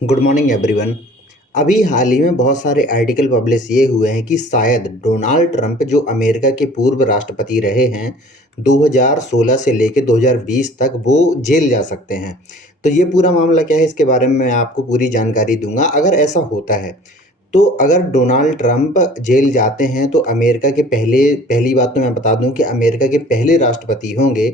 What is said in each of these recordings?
Good morning everyone. अभी हाल ही में बहुत सारे आर्टिकल पब्लिश ये हुए हैं कि शायद डोनाल्ड ट्रंप जो अमेरिका के पूर्व राष्ट्रपति रहे हैं 2016 से लेकर 2020 तक वो जेल जा सकते हैं। तो ये पूरा मामला क्या है, इसके बारे में मैं आपको पूरी जानकारी दूंगा। अगर ऐसा होता है तो अगर डोनाल्ड ट्रंप जेल जाते हैं तो अमेरिका के पहली बात तो मैं बता दूं कि अमेरिका के पहले राष्ट्रपति होंगे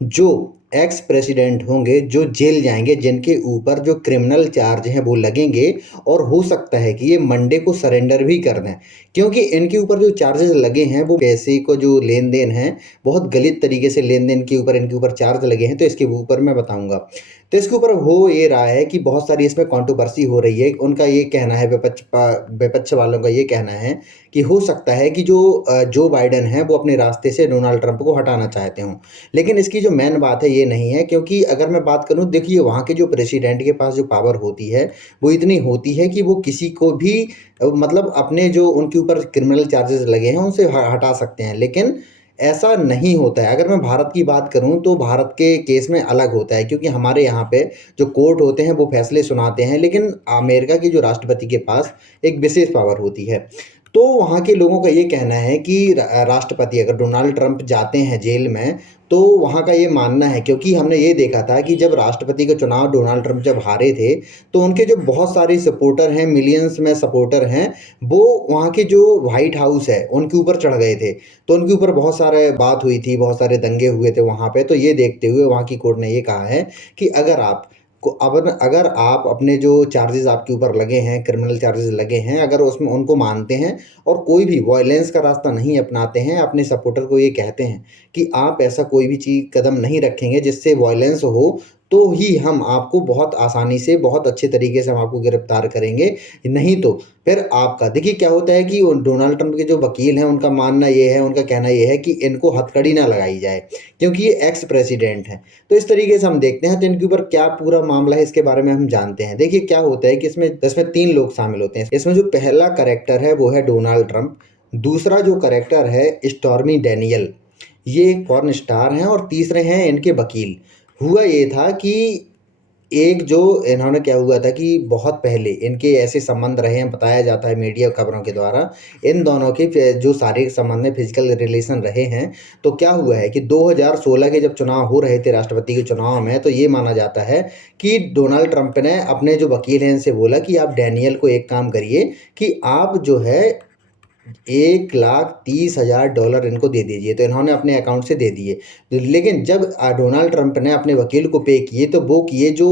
जो एक्स प्रेसिडेंट होंगे जो जेल जाएंगे, जिनके ऊपर जो क्रिमिनल चार्ज हैं वो लगेंगे। और हो सकता है कि ये मंडे को सरेंडर भी कर दें, क्योंकि इनके ऊपर जो चार्जेस लगे हैं वो पैसे को जो लेन देन है, बहुत गलत तरीके से लेन देन के ऊपर इनके ऊपर चार्ज लगे हैं। तो इसके ऊपर मैं बताऊंगा। तो इसके ऊपर हो ये रहा है कि बहुत सारी इसमें कंट्रोवर्सी हो रही है। उनका ये कहना है, विपक्ष वालों का ये कहना है कि हो सकता है कि जो बाइडेन है वो अपने रास्ते से डोनाल्ड ट्रंप को हटाना चाहते हों। लेकिन इसकी जो मेन बात है ये नहीं है, क्योंकि अगर मैं बात करूं, देखिए वहाँ के जो प्रेसिडेंट के पास जो पावर होती है वो इतनी होती है कि वो किसी को भी मतलब अपने जो उनके ऊपर क्रिमिनल चार्जेस लगे हैं उनसे हटा सकते हैं। लेकिन ऐसा नहीं होता है। अगर मैं भारत की बात करूं तो भारत के केस में अलग होता है, क्योंकि हमारे यहाँ पे जो कोर्ट होते हैं वो फैसले सुनाते हैं, लेकिन अमेरिका के जो राष्ट्रपति के पास एक विशेष पावर होती है। तो वहाँ के लोगों का ये कहना है कि राष्ट्रपति अगर डोनाल्ड ट्रंप जाते हैं जेल में, तो वहाँ का ये मानना है, क्योंकि हमने ये देखा था कि जब राष्ट्रपति का चुनाव डोनाल्ड ट्रंप जब हारे थे तो उनके जो बहुत सारे सपोर्टर हैं, मिलियंस में सपोर्टर हैं, वो वहाँ के जो व्हाइट हाउस है उनके ऊपर चढ़ गए थे। तो उनके ऊपर बहुत सारे बात हुई थी, बहुत सारे दंगे हुए थे वहाँ पे। तो ये देखते हुए वहाँ की कोर्ट ने ये कहा है कि अगर आप अपने जो चार्जेस आपके ऊपर लगे हैं, क्रिमिनल चार्जेस लगे हैं, अगर उसमें उनको मानते हैं और कोई भी वायलेंस का रास्ता नहीं अपनाते हैं, अपने सपोर्टर को ये कहते हैं कि आप ऐसा कोई भी चीज़ कदम नहीं रखेंगे जिससे वायलेंस हो, तो ही हम आपको बहुत आसानी से, बहुत अच्छे तरीके से हम आपको गिरफ्तार करेंगे। नहीं तो फिर आपका देखिए क्या होता है कि डोनाल्ड ट्रंप के जो वकील हैं उनका मानना ये है, उनका कहना ये है कि इनको हथकड़ी ना लगाई जाए, क्योंकि ये एक्स प्रेसिडेंट हैं। तो इस तरीके से हम देखते हैं। तो इनके ऊपर क्या पूरा मामला है इसके बारे में हम जानते हैं। देखिए क्या होता है कि इसमें इसमें 3 लोग शामिल होते हैं। इसमें जो पहला कैरेक्टर है वो है डोनाल्ड ट्रंप। दूसरा जो कैरेक्टर है स्टॉर्मी डैनियल, ये एक पॉर्न स्टार हैं। और तीसरे हैं इनके वकील। हुआ ये था कि एक जो इन्होंने क्या हुआ था कि बहुत पहले इनके ऐसे संबंध रहे हैं, बताया जाता है मीडिया खबरों के द्वारा। इन दोनों के जो शारीरिक संबंध में फिजिकल रिलेशन रहे हैं। तो क्या हुआ है कि 2016 के जब चुनाव हो रहे थे राष्ट्रपति के चुनाव में, तो ये माना जाता है कि डोनाल्ड ट्रंप ने अपने जो वकील हैं इनसे बोला कि आप डैनियल को एक काम करिए कि आप जो है $1,30,000 इनको दे दीजिए। तो इन्होंने अपने अकाउंट से दे दिए। लेकिन जब डोनाल्ड ट्रंप ने अपने वकील को पे किए, तो वो किए जो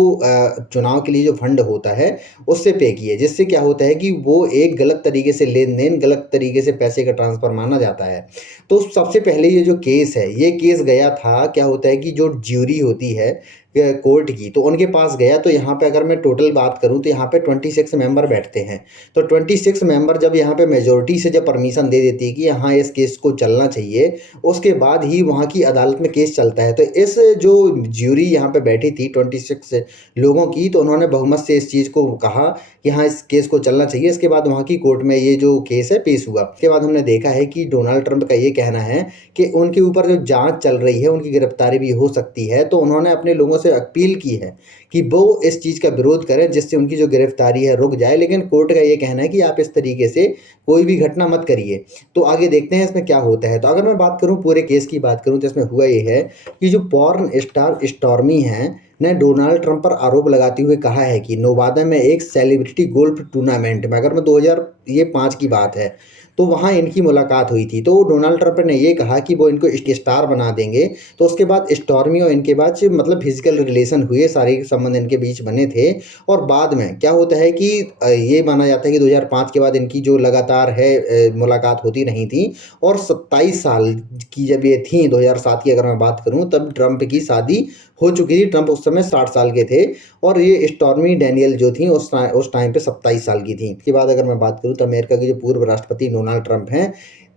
चुनाव के लिए जो फंड होता है उससे पे किए, जिससे क्या होता है कि वो एक गलत तरीके से लेन देन, गलत तरीके से पैसे का ट्रांसफर माना जाता है। तो सबसे पहले ये जो केस है, ये केस गया था, क्या होता है कि जो ज्यूरी होती है कोर्ट की, तो उनके पास गया। तो यहाँ पे अगर मैं टोटल बात करूँ तो यहाँ पे 26 मेंबर बैठते हैं। तो 26 मेंबर जब यहाँ पे मेजोरिटी से जब परमिशन दे देती है कि यहाँ इस केस को चलना चाहिए, उसके बाद ही वहाँ की अदालत में केस चलता है। तो इस जो ज्यूरी यहाँ पे बैठी थी 26 लोगों की, तो उन्होंने बहुमत से इस चीज़ को कहा कि हाँ इस केस को चलना चाहिए। इसके बाद वहाँ की कोर्ट में ये जो केस है पेश हुआ। इसके बाद हमने देखा है कि डोनाल्ड ट्रंप का ये कहना है कि उनके ऊपर जो जांच चल रही है, उनकी गिरफ्तारी भी हो सकती है। तो उन्होंने अपने लोगों से अपील की है कि वो इस चीज़ का विरोध करें, जिससे उनकी जो गिरफ्तारी है रुक जाए। लेकिन कोर्ट का ये कहना है कि आप इस तरीके से कोई भी घटना मत करिए। तो आगे देखते हैं इसमें क्या होता है। तो अगर मैं बात करूं, पूरे केस की बात करूं, तो इसमें हुआ ये है कि जो पॉर्न स्टार स्टॉर्मी हैं ने डोनाल्ड ट्रंप पर आरोप लगाते हुए कहा है कि नोवादा में एक सेलिब्रिटी गोल्फ टूर्नामेंट में, अगर मैं 2005 की बात है, तो वहाँ इनकी मुलाकात हुई थी। तो डोनाल्ड ट्रंप ने ये कहा कि वो इनको स्टार बना देंगे। तो उसके बाद स्टॉर्मी और इनके बाद मतलब फिजिकल रिलेशन हुए, शारीरिक संबंध इनके बीच बने थे। और बाद में क्या होता है कि ये माना जाता है कि 2005 के बाद इनकी जो लगातार है मुलाकात होती नहीं थी। और 27 साल की जब ये थी, 2007 की अगर मैं बात करूं, तब ट्रंप की शादी हो चुकी थी। ट्रंप उस समय 60 साल के थे और ये स्टॉर्मी डैनियल जो थी उस टाइम पे 27 साल की थी। इसके बाद अगर मैं बात करूं तो अमेरिका के जो पूर्व राष्ट्रपति डोनाल्ड ट्रंप हैं,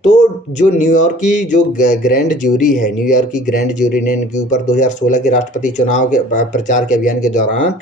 तो जो न्यूयॉर्क की जो ग्रैंड ज्यूरी है, न्यूयॉर्क की ग्रैंड ज्यूरी ने इनके ऊपर 2016 के राष्ट्रपति चुनाव के प्रचार के अभियान के दौरान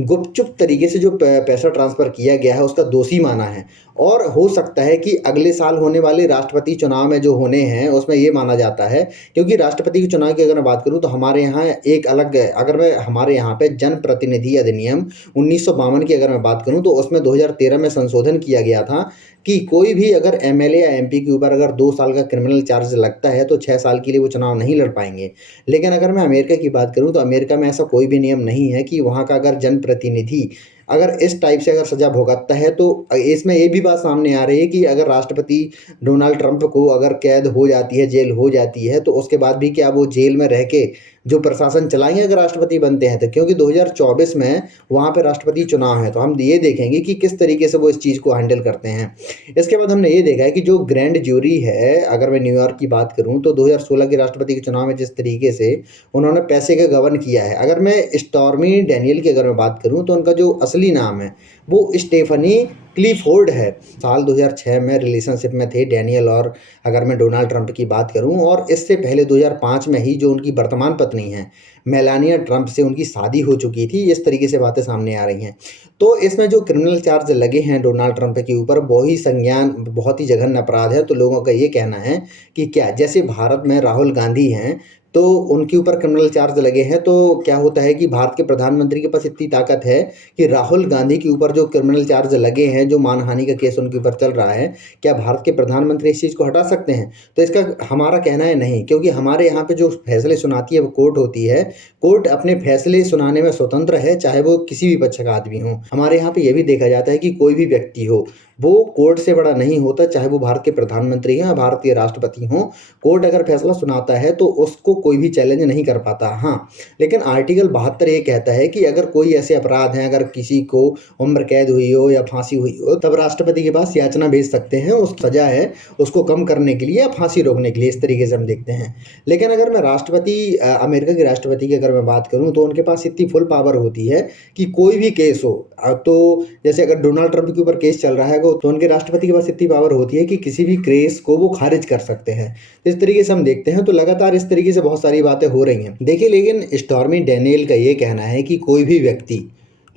गुपचुप तरीके से जो पैसा ट्रांसफ़र किया गया है उसका दोषी माना है। और हो सकता है कि अगले साल होने वाले राष्ट्रपति चुनाव में जो होने हैं उसमें ये माना जाता है, क्योंकि राष्ट्रपति के चुनाव की अगर मैं बात करूँ तो हमारे यहाँ एक अलग, अगर मैं हमारे यहाँ पे जनप्रतिनिधि अधिनियम 1952 की अगर मैं बात करूँ तो उसमें 2013 में संशोधन किया गया था कि कोई भी अगर एमएलए या एमपी के ऊपर अगर 2 साल का क्रिमिनल चार्ज लगता है तो 6 साल के लिए वो चुनाव नहीं लड़ पाएँगे। लेकिन अगर मैं अमेरिका की बात करूँ तो अमेरिका में ऐसा कोई भी नियम नहीं है कि वहाँ का अगर जनप्रतिनिधि अगर इस टाइप से अगर सज़ा भुगतता है तो इसमें ये भी बात सामने आ रही है कि अगर राष्ट्रपति डोनाल्ड ट्रंप को अगर कैद हो जाती है, जेल हो जाती है, तो उसके बाद भी क्या वो जेल में रह के जो प्रशासन चलाएँगे अगर राष्ट्रपति बनते हैं तो? क्योंकि 2024 में वहाँ पे राष्ट्रपति चुनाव है, तो हम ये देखेंगे कि किस तरीके से वो इस चीज़ को हैंडल करते हैं। इसके बाद हमने ये देखा है कि जो ग्रैंड जूरी है, अगर मैं न्यूयॉर्क की बात करूँ तो 2016 के राष्ट्रपति के चुनाव में जिस तरीके से उन्होंने पैसे का गबन किया है। अगर मैं स्टॉर्मी डैनियल की अगर मैं बात करूँ तो उनका जो असली नाम है वो स्टेफनी क्लिफोर्ड है। साल 2006 में रिलेशनशिप में थे डैनियल और अगर मैं डोनाल्ड ट्रंप की बात करूँ, और इससे पहले 2005 में ही जो उनकी वर्तमान पत्नी हैं, मेलानिया ट्रंप से उनकी शादी हो चुकी थी। इस तरीके से बातें सामने आ रही हैं। तो इसमें जो क्रिमिनल चार्ज लगे हैं डोनाल्ड ट्रंप के ऊपर वो ही संज्ञान बहुत ही जघन्य अपराध है। तो लोगों का ये कहना है कि क्या जैसे भारत में राहुल गांधी हैं, तो उनके ऊपर क्रिमिनल चार्ज लगे हैं, तो क्या होता है कि भारत के प्रधानमंत्री के पास इतनी ताकत है कि राहुल गांधी के ऊपर जो क्रिमिनल चार्ज लगे हैं, जो मानहानि का केस उनके ऊपर चल रहा है, क्या भारत के प्रधानमंत्री इस चीज़ को हटा सकते हैं? तो इसका हमारा कहना है नहीं, क्योंकि हमारे यहाँ पे जो फैसले सुनाती है वो कोर्ट होती है। कोर्ट अपने फैसले सुनाने में स्वतंत्र है, चाहे वो किसी भी पक्ष का आदमी हो। हमारे यहाँ पे ये भी देखा जाता है कि कोई भी व्यक्ति हो, वो कोर्ट से बड़ा नहीं होता, चाहे वो भारत के प्रधानमंत्री हों या भारत के राष्ट्रपति हों। कोर्ट अगर फैसला सुनाता है तो उसको कोई भी चैलेंज नहीं कर पाता। हाँ, लेकिन आर्टिकल 72 ये कहता है कि अगर कोई ऐसे अपराध हैं, अगर किसी को उम्र कैद हुई हो या फांसी हुई हो, तब राष्ट्रपति के पास याचना भेज सकते हैं। उस सजा है उसको कम करने के लिए या फांसी रोकने के लिए, इस तरीके से हम देखते हैं। लेकिन अगर मैं अमेरिका के राष्ट्रपति की अगर मैं बात करूँ तो उनके पास इतनी फुल पावर होती है कि कोई भी केस हो, तो जैसे अगर डोनाल्ड ट्रंप के ऊपर केस चल रहा है तो उनके राष्ट्रपति के पास इतनी पावर होती है कि किसी भी केस को वो खारिज कर सकते हैं। इस तरीके से हम देखते हैं, तो लगातार इस तरीके से बहुत सारी बातें हो रही हैं। देखिए, लेकिन स्टॉर्मी डैनियल का ये कहना है कि कोई भी व्यक्ति,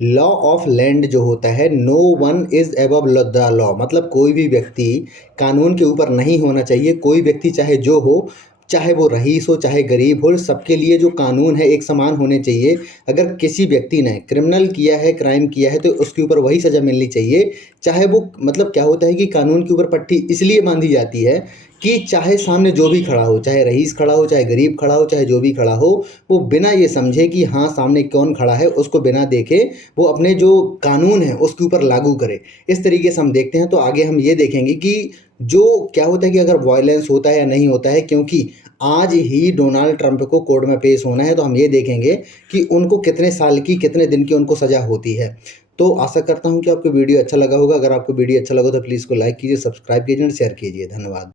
लॉ ऑफ लैंड जो होता है, no one is above the law, मतलब कोई भी व्यक्ति कानून के ऊपर नहीं होना चाहिए। कोई व्यक्ति चाहे जो हो, चाहे वो रईस हो चाहे गरीब हो, सबके लिए जो कानून है एक समान होने चाहिए। अगर किसी व्यक्ति ने क्रिमिनल किया है, क्राइम किया है, तो उसके ऊपर वही सज़ा मिलनी चाहिए। चाहे वो, मतलब क्या होता है कि कानून के ऊपर पट्टी इसलिए बांधी जाती है कि चाहे सामने जो भी खड़ा हो, चाहे रईस खड़ा हो, चाहे गरीब खड़ा हो, चाहे जो भी खड़ा हो, वो बिना ये समझे कि हाँ सामने कौन खड़ा है, उसको बिना देखे वो अपने जो कानून है उसके ऊपर लागू करे। इस तरीके से हम देखते हैं। तो आगे हम ये देखेंगे कि जो क्या होता है कि अगर वायलेंस होता है या नहीं होता है, क्योंकि आज ही डोनाल्ड ट्रंप को कोर्ट में पेश होना है, तो हम ये देखेंगे कि उनको कितने साल की, कितने दिन की उनको सज़ा होती है। तो आशा करता हूँ कि आपको वीडियो अच्छा लगा होगा। अगर आपको वीडियो अच्छा लगा तो प्लीज़ इसको लाइक कीजिए, सब्सक्राइब कीजिए और शेयर कीजिए। धन्यवाद।